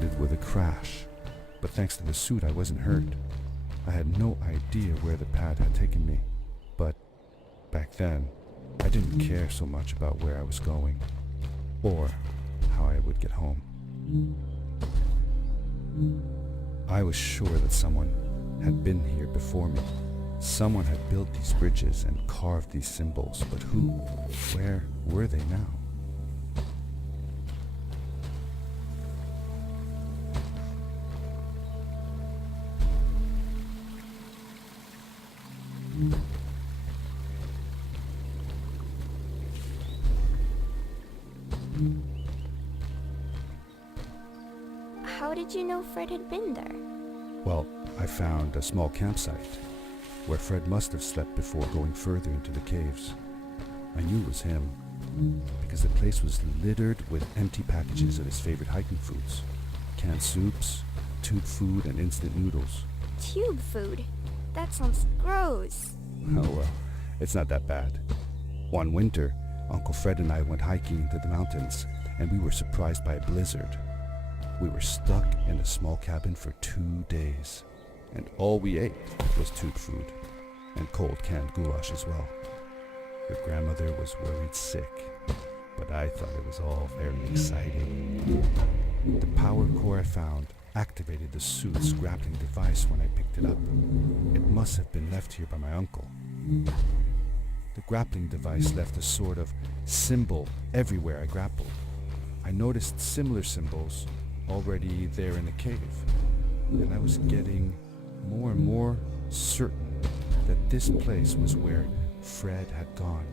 ended with a crash, but thanks to the suit I wasn't hurt. I had no idea where the pad had taken me, but back then, I didn't care so much about where I was going, or how I would get home. I was sure that someone had been here before me. Someone had built these bridges and carved these symbols, but who, where were they now? How did you know Fred had been there? Well, I found a small campsite where Fred must have slept before going further into the caves. I knew it was him because the place was littered with empty packages of his favorite hiking foods. Canned soups, tube food, and instant noodles. Tube food? That sounds gross. Oh well, it's not that bad. One winter, Uncle Fred and I went hiking into the mountains, and we were surprised by a blizzard. We were stuck in a small cabin for 2 days, and all we ate was tube food, and cold canned goulash as well. Your grandmother was worried sick, but I thought it was all very exciting. The power core I found activated the suit's grappling device when I picked it up. It must have been left here by my uncle. The grappling device left a sort of symbol everywhere I grappled. I noticed similar symbols already there in the cave, and I was getting more and more certain that this place was where Fred had gone.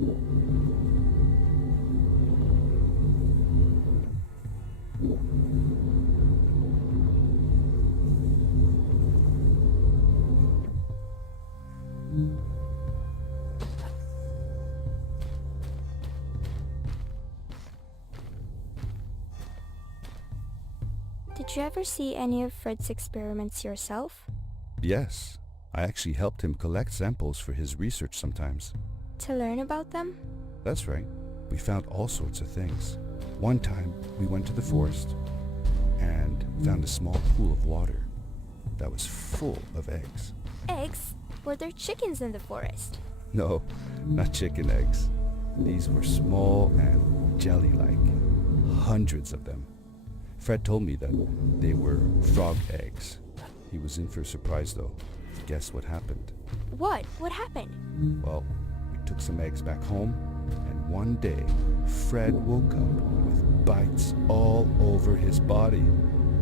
Did you ever see any of Fred's experiments yourself? Yes, I actually helped him collect samples for his research sometimes. To learn about them? That's right. We found all sorts of things. One time, we went to the forest and found a small pool of water that was full of eggs. Eggs? Were there chickens in the forest? No, not chicken eggs. These were small and jelly-like. Hundreds of them. Fred told me that they were frog eggs. He was in for a surprise though. Guess what happened? What? What happened? Well, we took some eggs back home, and one day, Fred woke up with bites all over his body.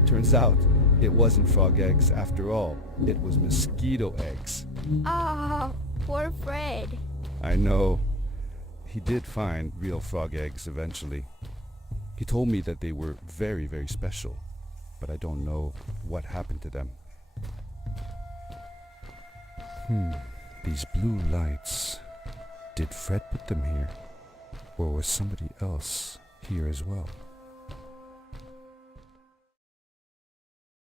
Turns out, it wasn't frog eggs after all. It was mosquito eggs. Ah, poor Fred. I know. He did find real frog eggs eventually. He told me that they were very, very special, but I don't know what happened to them. These blue lights. Did Fred put them here? Or was somebody else here as well?